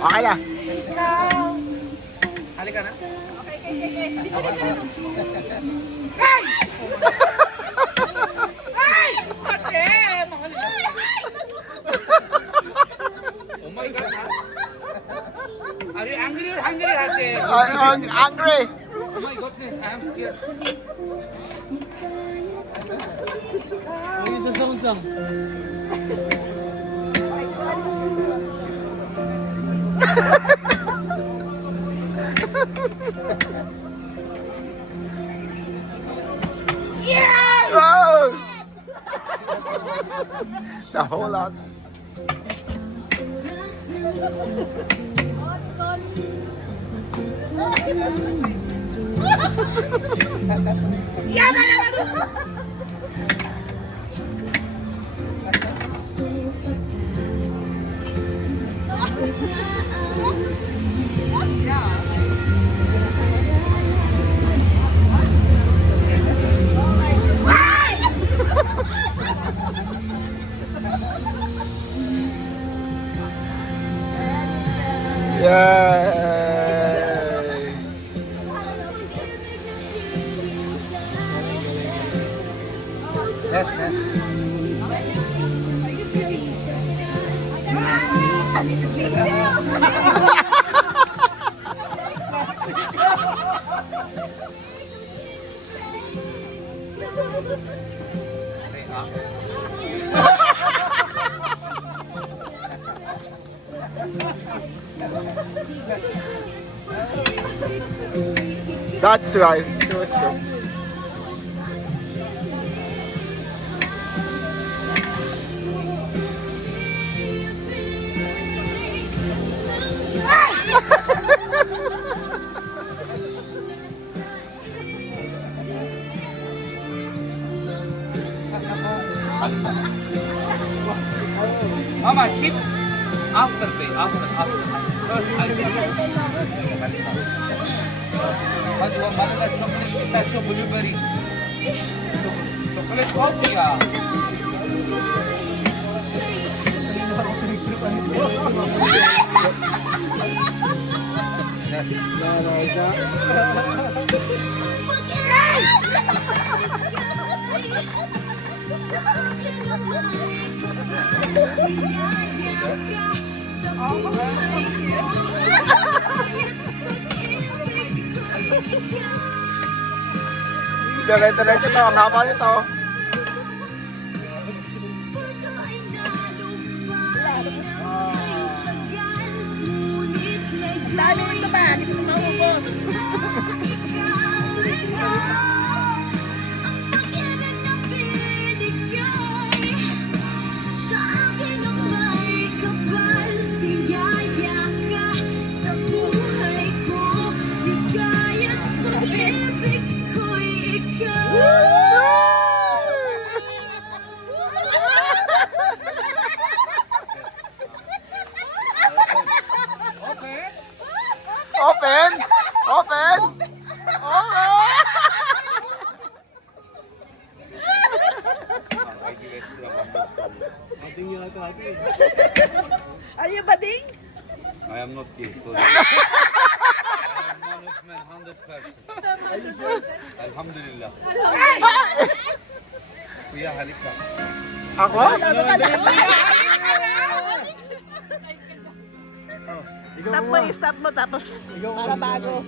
Okay na. Halika na. Ate! Mahal na. Oh my God, ha? Are you angry or hungry, ate? I'm angry. Oh my goodness, I am scared. May isa sa unsang. Oh! The whole lot. Yay! Yes, yes. That's right. Two scoops. Mama, keep after pay, after. First, I'll But one vanilla chocolate pistachio blueberry. Chocolate coffee, Diretso-diretso to. Ang haba nito. Dami nito ba? Hindi ko maubos. Open! Open! Open! Ating yata ate. Are you bading? I am not gay, sorry. I am one of men, 100%. Alhamdulillah. Kuya, halika. Ako? Stop mo, stop mo tapos para bago.